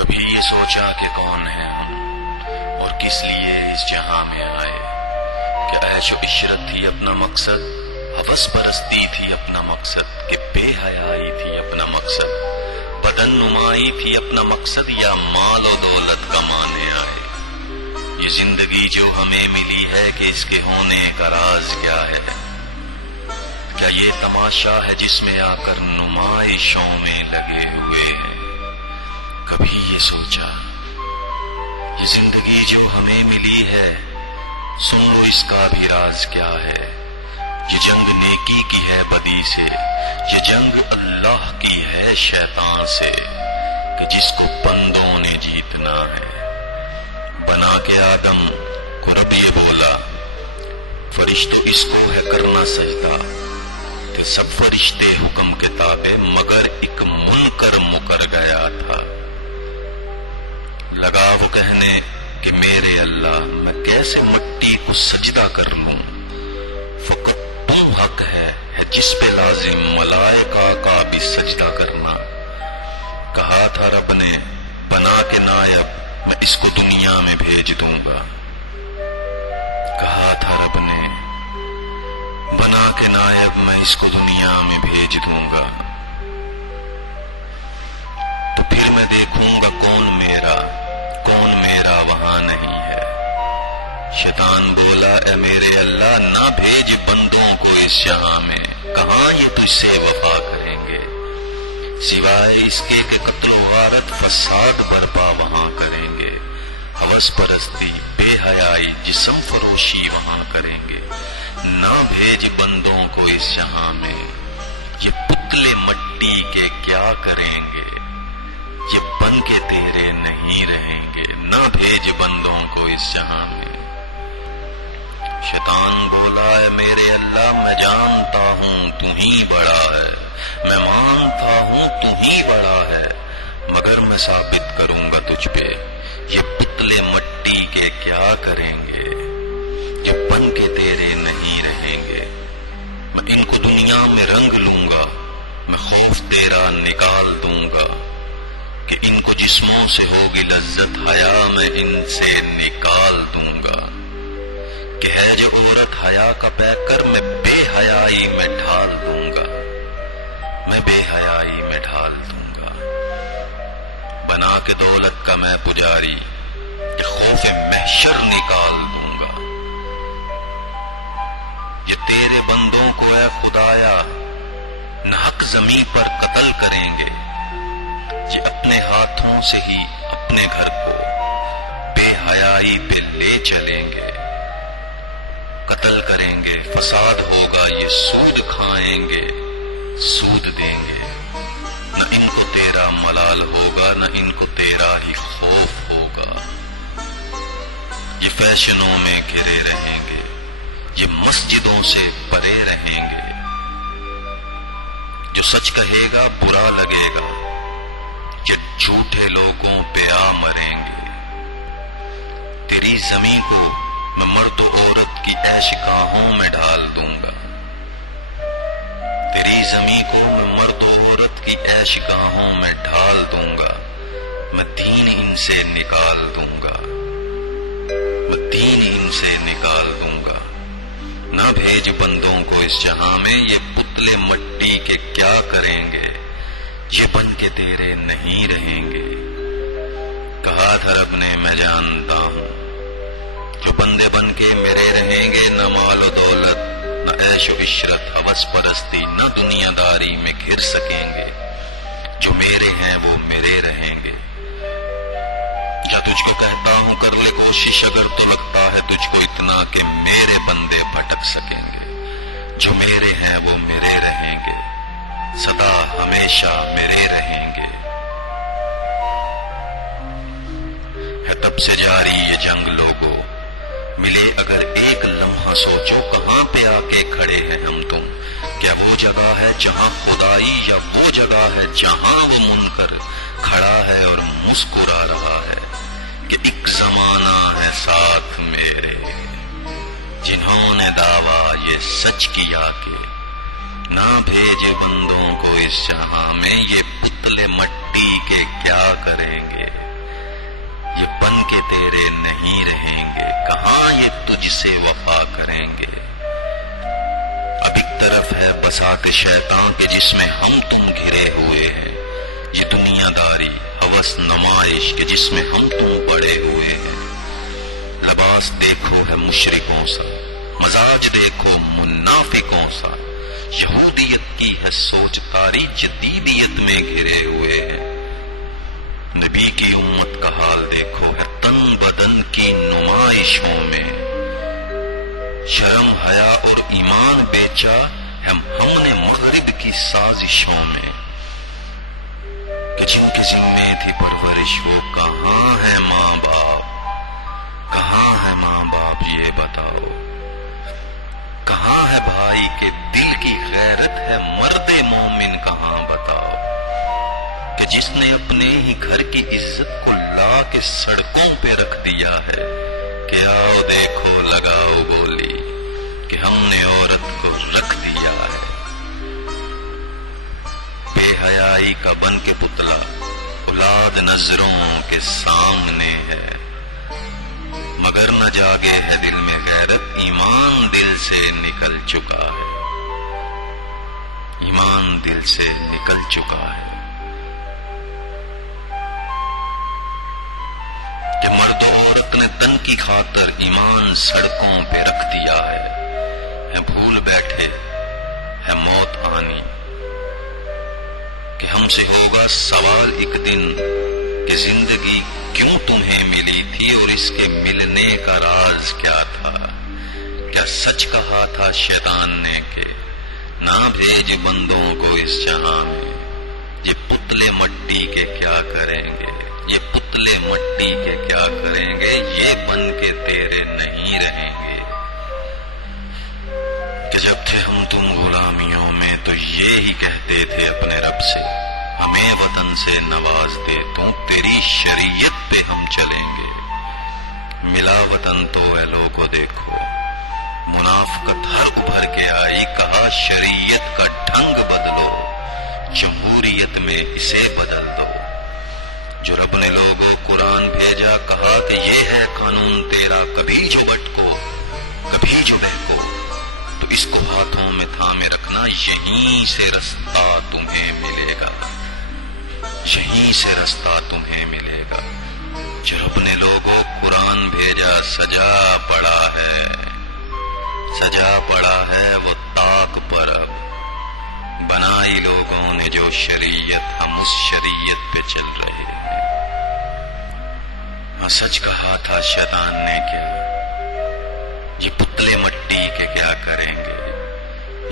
کبھی یہ سوچا کہ کون ہے ہم اور کس لیے اس جہاں میں آئے؟ کہ عیش و عشرت تھی اپنا مقصد، ہوس پرستی تھی اپنا مقصد، کہ بے حیائی تھی اپنا مقصد، بدن نمائی تھی اپنا مقصد، یا مال و دولت کمانے آئے؟ یہ زندگی جو ہمیں ملی ہے کہ اس کے ہونے کا راز کیا ہے؟ کیا یہ تماشا ہے جس میں آ کر نمائشوں میں لگے ہوئے ہیں؟ کبھی یہ سوچا یہ زندگی جو ہمیں ملی ہے، سن لو اس کا بھی راز کیا ہے؟ یہ جنگ نیکی کی ہے بدی سے، یہ جنگ اللہ کی ہے شیطان سے، کہ جس کو بندوں نے جیتنا ہے۔ بنا کے آدم کو رب یہ بولا، فرشتوں اس کو ہے کرنا سجدہ، کہ سب فرشتے حکم کے تابع مگر ایک منکر مکر گیا تھا۔ لگا وہ کہنے کہ میرے اللہ میں کیسے مٹی کو سجدہ کر لوں، فقط تم حق ہے جس پہ لازم ملائکہ کا بھی سجدہ کرنا۔ کہا تھا رب نے بنا کے نائب میں اس کو دنیا میں بھیج دوں گا، کہا تھا رب نے بنا کے نائب میں اس کو دنیا میں بھیج دوں گا، تو پھر میں دیکھوں گا کون میرا وہاں نہیں ہے۔ شیطان بولا اے میرے اللہ نہ بھیج بندوں کو اس جہاں میں، کہاں یہ تجھ سے وفا کریں گے، سوائے اس کے کہ قتل و غارت فساد برپا وہاں کریں گے، ہوس پرستی بے حیائی جسم فروشی وہاں کریں گے۔ نہ بھیج بندوں کو اس جہاں میں، یہ پتلے مٹی کے کیا کریں گے، یہ بن کے تیرے نہیں رہیں گے۔ نہ بھیج بندوں کو اس جہاں میں۔ شیطان بولا ہے میرے اللہ میں جانتا ہوں تو ہی بڑا ہے، میں مانتا ہوں تو ہی بڑا ہے، مگر میں ثابت کروں گا تجھ پہ یہ پتلے مٹی کے کیا کریں گے، یہ بن کے تیرے نہیں رہیں گے۔ میں ان کو دنیا میں رنگ لوں گا، میں خوف تیرا نکال دوں گا، کہ ان کو جسموں سے ہوگی لذت حیا میں ان سے نکال دوں گا، کہ ہے جو عورت حیا کا پیکر میں بے حیائی میں ڈھال دوں گا، میں بے حیائی میں ڈھال دوں گا۔ بنا کے دولت کا میں پجاری، کہ خوف محشر نکال دوں گا۔ یہ تیرے بندوں کو اے خدایا نہ حق زمیں پر قتل کریں گے، یہ اپنے ہاتھوں سے ہی اپنے گھر کو بے حیائی پہ لے چلیں گے۔ قتل کریں گے فساد ہوگا، یہ سود کھائیں گے سود دیں گے، نہ ان کو تیرا ملال ہوگا نہ ان کو تیرا ہی خوف ہوگا۔ یہ فیشنوں میں گھرے رہیں گے، یہ مسجدوں سے پرے رہیں گے، جو سچ کہے گا برا لگے گا، یہ جھوٹے لوگوں پہ آ مریں گے۔ تیری زمین کو میں مرد و عورت کی عیش گاہوں میں ڈال دوں گا، تیری زمین کو میں مرد و عورت کی عیش گاہوں میں ڈال دوں گا، میں دین ان سے نکال دوں گا، میں دین ان سے نکال دوں گا۔ نہ بھیج بندوں کو اس جہاں میں، یہ پتلے مٹی کے کیا کریں گے، یہ بن کے تیرے نہیں رہیں گے۔ کہا تھا رب نے میں جانتا ہوں جو بندے بن کے میرے رہیں گے، نہ مال و دولت نہ عیش و عشرت ہوس پرستی نہ دنیا داری میں گھر سکیں گے، جو میرے ہیں وہ میرے رہیں گے۔ کیا تجھ کو کہتا ہوں کر لے کوشش اگر تو لگتا ہے تجھ کو اتنا کہ میرے بندے بھٹک سکیں گے، جو میرے ہیں وہ میرے رہیں گے، سدا ہمیشہ میرے رہیں گے۔ ہے تب سے جاری یہ جنگ لوگوں، ملے اگر ایک لمحہ سوچو کہاں پہ آ کے کھڑے ہیں ہم تم، کیا وہ جگہ ہے جہاں خدائی یا وہ جگہ ہے جہاں وہ منکر کھڑا ہے اور مسکرا رہا ہے، کہ ایک زمانہ ہے ساتھ میرے جنہوں نے دعویٰ یہ سچ کیا کہ نہ بھیجے بندوں کو اس جہاں میں، یہ پتلے مٹی کے کیا کریں گے۔ کے تیرے نہیں رہیں گے، کہاں یہ تجھ سے وفا کریں گے۔ اب ایک طرف ہے بساط شیطان کے جس میں ہم تم گھرے ہوئے ہیں، یہ دنیا داری ہوس نمائش کے جس میں ہم تم پڑے ہوئے ہیں۔ لباس دیکھو ہے مشرکوں سا، مزاج دیکھو منافقوں سا، یہودیت کی ہے سوچ تاری جدیدیت میں گھرے ہوئے ہیں۔ نبی کی امت کا حال دیکھو ہے تن بدن کی نمائشوں میں، شرم حیا اور ایمان بیچا ہم نے مغرب کی سازشوں میں، کہ جن کے ذمے تھی پرورش وہ کہاں ہے ماں باپ، کہاں ہے ماں باپ یہ بتاؤ، کہاں ہے بھائی کے دل کی غیرت ہے مرد مومن کہاں بتاؤ، کہ جس نے اپنے ہی گھر کی عزت کو لا کے سڑکوں پہ رکھ دیا ہے، کہ آؤ دیکھو لگاؤ بولی کہ ہم نے عورت کو رکھ دیا ہے۔ بے حیائی کا بن کے پتلا اولاد نظروں کے سامنے ہے، مگر نہ جاگے ہے دل میں غیرت، ایمان دل سے نکل چکا ہے، ایمان دل سے نکل چکا ہے۔ کہ مرد و عورت نے تن کی خاطر ایمان سڑکوں پہ رکھ دیا ہے بھول بیٹھے ہے موت آنی، کہ ہم سے ہوگا سوال ایک دن کہ زندگی کیوں تمہیں ملی تھی اور اس کے ملنے کا راز کیا تھا، کیا سچ کہا تھا شیطان نے کہ نہ بھیج بندوں کو اس جہاں میں، یہ پتلے مٹی کے کیا کریں گے، یہ پتلے مٹی کے کیا کریں گے، یہ بن کے تیرے نہیں رہیں گے۔ کہ جب تھے ہم تم غلامیوں میں تو یہی کہتے تھے اپنے رب سے، ہمیں وطن سے نواز دے تو تیری شریعت پہ ہم چلیں گے۔ ملا وطن تو اے لوگو دیکھو منافقت ہر ابھر کے آئی، کہا شریعت کا ڈھنگ بدلو، جمہوریت میں اسے بدل دو۔ جو رب نے لوگوں قرآن بھیجا کہا کہ یہ ہے قانون تیرا، کبھی جو بٹکو کبھی جو بہکو تو اس کو ہاتھوں میں تھامے رکھنا، یہیں سے رستہ تمہیں ملے گا، یہیں سے رستہ تمہیں ملے گا۔ جو رب نے لوگوں قرآن بھیجا سجا پڑا ہے، سجا پڑا ہے وہ طاق پر، اب بنائی لوگوں نے جو شریعت، ہم اس شریعت پہ چل رہے ہیں۔ ہاں سچ کہا تھا شیطان نے کیا، یہ پتلے مٹی کے کیا کریں گے،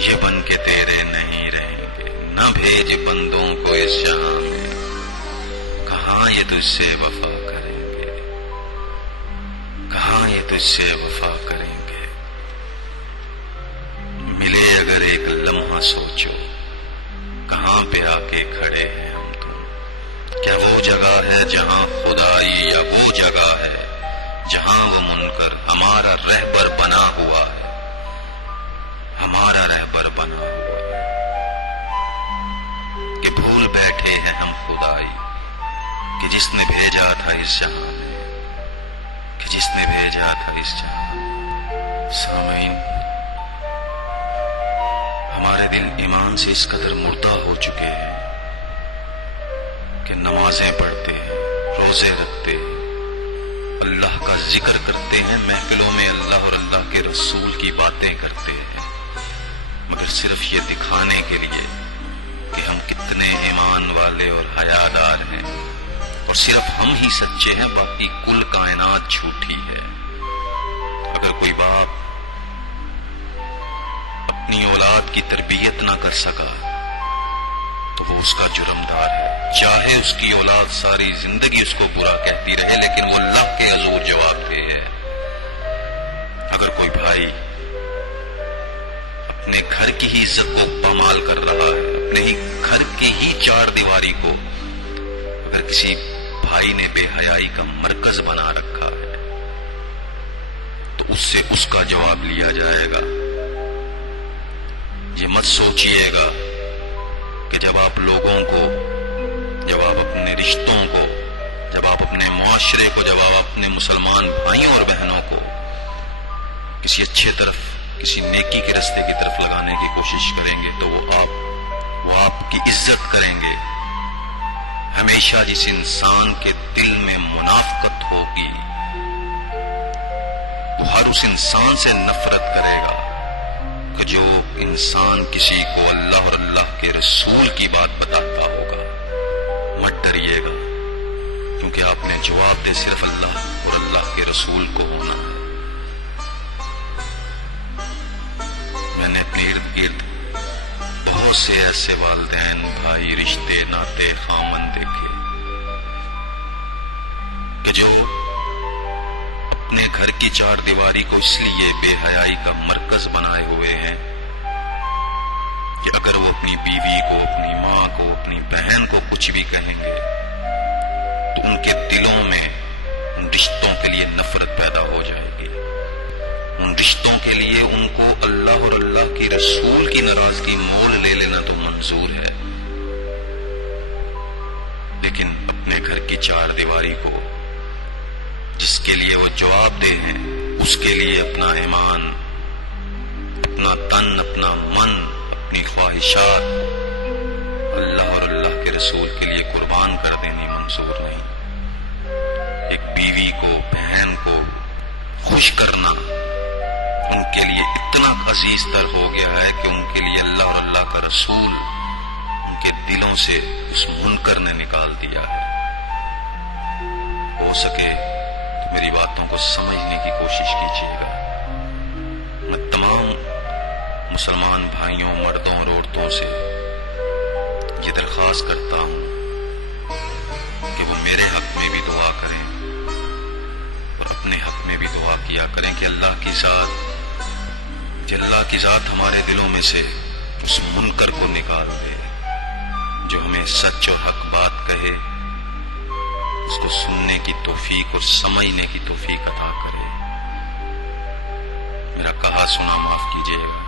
یہ بن کے تیرے نہیں رہیں گے، نہ بھیج بندوں کو اس جہاں میں، کہاں یہ تجھ سے وفا کریں گے، کہاں یہ تجھ سے وفا کریں گے۔ ملے اگر ایک لمحہ سوچو کہاں پہ آ کے کھڑے ہیں ہم تم، کیا وہ جگہ ہے جہاں خدائی، یا وہ جگہ ہے جہاں وہ منکر ہمارا رہبر بنا ہوا ہے، ہمارا رہبر بنا ہوا ہے۔ کہ بھول بیٹھے ہیں ہم خدائی کہ جس نے بھیجا تھا اس جہاں میں، کہ جس نے بھیجا تھا اس جہاں میں۔ سامعین، ہمارے دل ایمان سے اس قدر مردہ ہو چکے ہیں کہ نمازیں پڑھتے ہیں، روزے رکھتے ہیں، اللہ کا ذکر کرتے ہیں، محفلوں میں اللہ اور اللہ کے رسول کی باتیں کرتے ہیں، مگر صرف یہ دکھانے کے لیے کہ ہم کتنے ایمان والے اور حیادار ہیں، اور صرف ہم ہی سچے ہیں، باقی کل کائنات جھوٹی ہے۔ اگر کوئی باپ اپنی اولاد کی تربیت نہ کر سکا تو وہ اس کا جرمدار ہے، چاہے اس کی اولاد ساری زندگی اس کو برا کہتی رہے، لیکن وہ اللہ کے حضور جواب دہ ہے۔ اگر کوئی بھائی اپنے گھر کی ہی عزت کو پامال کر رہا ہے، اپنے ہی گھر کی ہی چار دیواری کو اگر کسی بھائی نے بے حیائی کا مرکز بنا رکھا ہے تو اس سے اس کا جواب لیا جائے گا۔ یہ مت سوچئے گا کہ جب آپ لوگوں کو، جب آپ اپنے رشتوں کو جب آپ اپنے معاشرے کو، جب آپ اپنے مسلمان بھائیوں اور بہنوں کو کسی اچھے طرف، کسی نیکی کے رستے کی طرف لگانے کی کوشش کریں گے تو وہ آپ کی عزت کریں گے. ہمیشہ جس انسان کے دل میں منافقت ہوگی وہ ہر اس انسان سے نفرت کرے گا کہ جو انسان کسی کو اللہ اور اللہ کے رسول کی بات بتاتا ہوگا. مت ڈریے گا، کیونکہ آپ نے جواب دے صرف اللہ اور اللہ کے رسول کو ہونا ہے. میں نے اپنے ارد گرد بہت سے ایسے والدین، بھائی، رشتے ناتے، خامن دیکھے کہ جو اپنے گھر کی چار دیواری کو اس لیے بے حیائی کا مرکز بنائے ہوئے ہیں کہ اگر وہ اپنی بیوی کو، اپنی ماں کو، اپنی بہن کو کچھ بھی کہیں گے تو ان کے دلوں میں ان رشتوں کے لیے نفرت پیدا ہو جائے گی. ان رشتوں کے لیے ان کو اللہ اور اللہ کی رسول کی ناراضگی مول لے لینا تو منظور ہے، لیکن اپنے گھر کی چار دیواری کو جس کے لیے وہ جواب دہ ہیں، اس کے لیے اپنا ایمان، اپنا تن، اپنا من، اپنی خواہشات اللہ اور اللہ کے رسول کے لیے قربان کر دینی منظور نہیں. ایک بیوی کو، بہن کو خوش کرنا ان کے لیے اتنا عزیز تر ہو گیا ہے کہ ان کے لیے اللہ اور اللہ کا رسول ان کے دلوں سے اس منکر نے نکال دیا ہے. ہو سکے تو میری باتوں کو سمجھنے کی کوشش کیجیے گا. میں تمام مسلمان بھائیوں، مردوں اور عورتوں سے یہ درخواست کرتا ہوں کہ وہ میرے حق میں بھی دعا کریں اور اپنے حق میں بھی دعا کیا کریں کہ اللہ کی ذات ہمارے دلوں میں سے اس منکر کو نکال دے جو ہمیں سچ اور حق بات کہے، اس کو سننے کی توفیق اور سمجھنے کی توفیق عطا کرے. میرا کہا سنا معاف کیجیے گا.